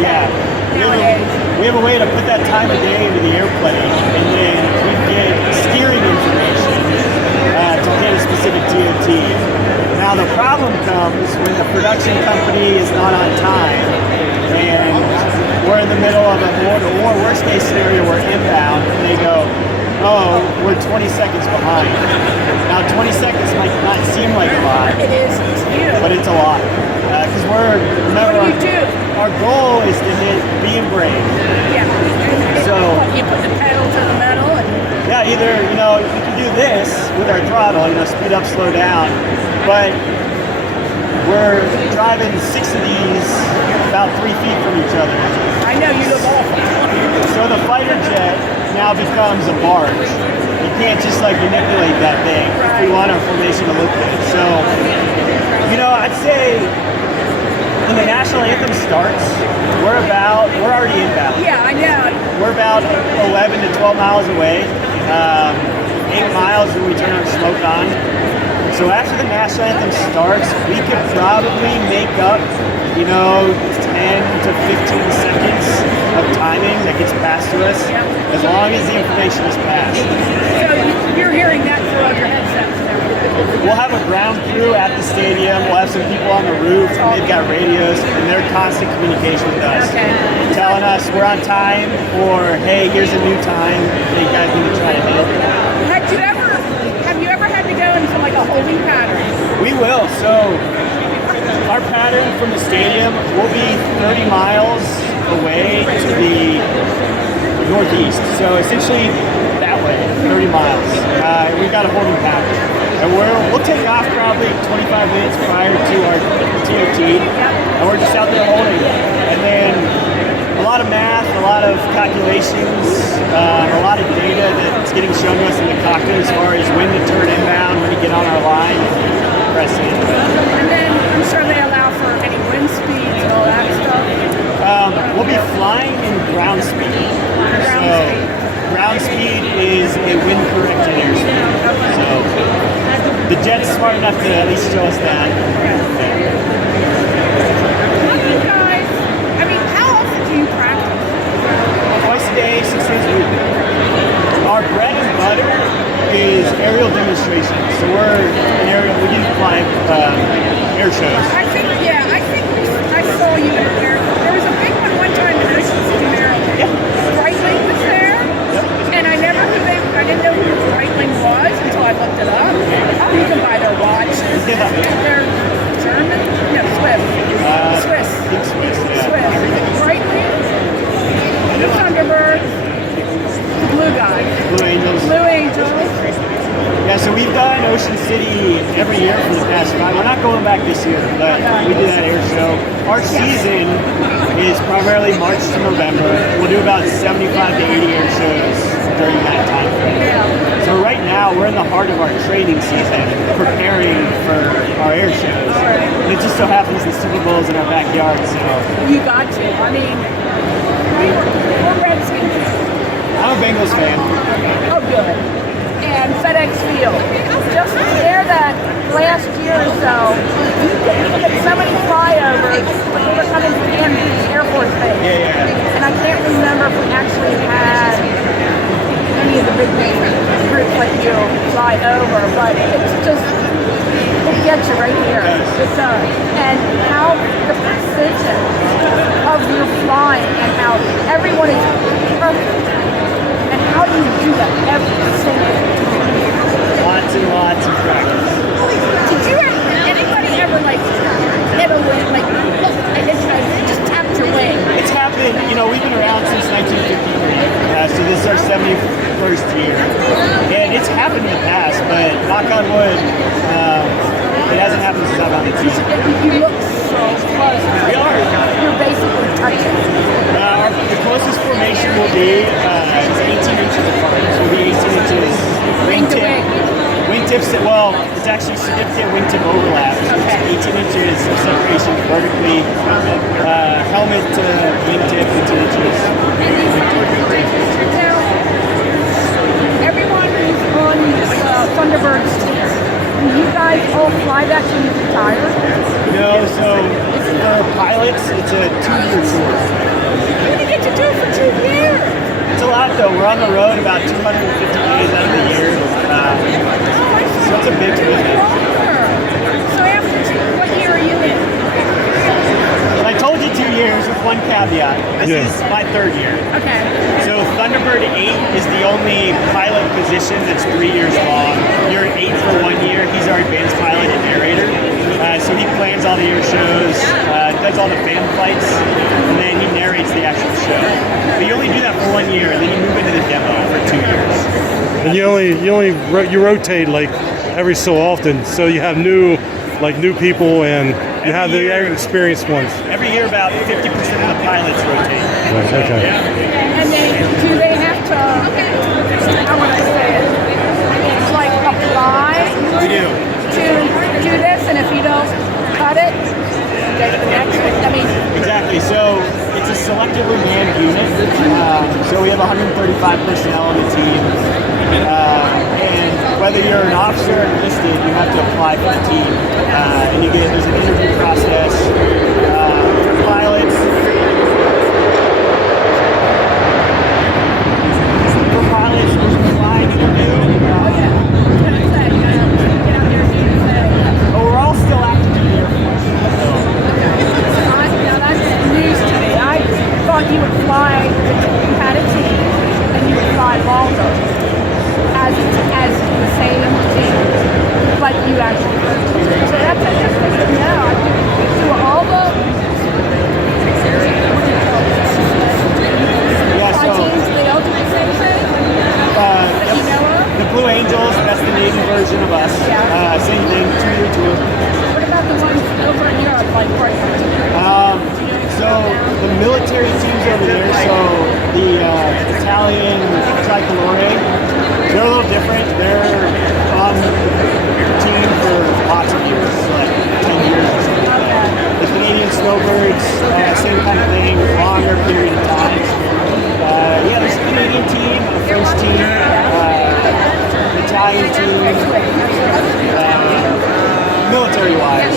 yeah. We have a way to put that time of day into the airplane, and then we get steering information to get a specific TOT. Now the problem comes when the production company is not on time, and we're in the middle of a or worst case scenario, we're inbound, and they go, oh, we're 20 seconds behind. Now 20 seconds might not seem like a lot. It is to you. But it's a lot. Because remember, what do you do? Our goal is to hit B and brake. Yeah. So you put the pedal to the metal. And yeah, either, you can do this with our throttle, speed up, slow down. But we're driving 6 of these about 3 feet from each other. I know, you look awful. So the fighter jet now becomes a barge. You can't just manipulate that thing if we want our formation to look good. So, I'd say when the national anthem starts, we're already inbound. Yeah, I know. We're about 11 to 12 miles away. 8 miles when we turn our smoke on. So after the national anthem starts, we could probably make up, 10 to 15 seconds of timing that gets passed to us, as long as the information is passed. So you're hearing that through your headsets and everything. We'll have a ground crew at the stadium. We'll have some people on the roof, and they've got radios, and they're constant communication with us, telling us we're on time, or hey, here's a new time that you guys need to try to hit. Have you ever had to go into a holding pattern? We will. So our pattern from the stadium will be 30 miles away to the northeast. So essentially that way, 30 miles. We've got a holding pattern. And we'll take off probably 25 minutes prior to our TOT. And we're just out there holding. And then a lot of math, a lot of calculations, a lot of data that's getting shown to us in the cockpit as far as when to turn inbound, when to get on our line, and press in. And then I'm sure they allow for any wind speeds and all that stuff. We'll be flying in ground speed. Ground speed is a wind-corrected airspeed. So the jet's smart enough to at least show us that. Twice a day, 6 days a week. Our bread and butter is aerial demonstration. So we do fly air shows. I think I saw you there. There was a big one time in Ocean City, Maryland. Yep. Brightling was there. Yep. And I didn't know who Brightling was until I looked it up. You can buy their watches. Yeah. They're German? No, Swiss. Swiss. Swiss, yeah. Swiss. Brightling. The Thunderbirds, the Blue Guys. Blue Angels. Blue Angels. Yeah, so we've done Ocean City every year for the past 5. We're not going back this year, but we do that air show. Our season is primarily March to November. We'll do about 75 to 80 air shows during that time frame. So right now, we're in the heart of our training season, preparing for our air shows. And it just so happens the Super Bowl is in our backyard, so. You got to. I mean, we're Redskins. I'm a Bengals fan. Oh, good. And FedEx Field. Just there that last year or so, you get so many flyovers when we were coming from the Air Force Base. Yeah. And I can't remember if we actually had any of the big groups like you fly over, but it's just, it gets you right here. It does. And how the precision of your flying and how everyone is perfect. And how do you do that every single time? Lots and lots of practice. Did anybody ever get a win? Look, it just tapped your wing. It's happened, we've been around since 1953, so this is our 71st year. And it's happened in the past, but knock on wood, it hasn't happened since I've been on the team. You look so close. We are. You're basically touching. The closest formation will be 18 inches apart. So we'll be 18 inches wingtip. Wingtips, it's actually significant wingtip overlap. So it's 18 inches of separation vertically. Helmet to wingtip, 18 inches. Now, everyone who's on Thunderbirds team, you guys all fly that when you retire? No, so For pilots, it's a 2-year tour. You didn't get to do it for 2 years. It's a lot though. We're on the road about 250 days out of the year. So it's a big commitment. So after what year are you in? I told you 2 years with one caveat. This is my 3rd year. Okay. So Thunderbird 8 is the only pilot position that's 3 years long. You're 8 for 1 year. He's our advanced pilot and narrator. So he plans all the air shows, does all the fan flights, and then he narrates the actual show. But you only do that for 1 year, and then you move into the demo for 2 years. And you rotate like every so often, so you have new people and you have the experienced ones. Every year, about 50% of the pilots rotate. Right, okay. And then do they have to, how would I say it? It's like apply We do. to do this, and if you don't cut it, go to the next one. I mean, Exactly. So it's a selectively manned unit. So we have 135 personnel on the team. And whether you're an officer or enlisted, you have to apply for the team. And there's an interview process. Pilots. For pilots, there's a flying interview. what is that? You gotta get out there and say, But we're all still active in the Air Force. now that's news to me. I thought you would fly, you had a team, and you would fly longer as the same team, but you actually rotate. So that's interesting to know. So all the teams, they all do the same thing that you know of? The Blue Angels, that's the Navy version of us. Same thing, 2-year tour. What about the ones over in Europe, like So the military teams over there, so the Italian tricolore, they're a little different. They're on the team for lots of years, like 10 years or something. The Canadian snowbirds, same kind of thing, longer period of time. There's a Canadian team, a French team, Italian team, military-wise.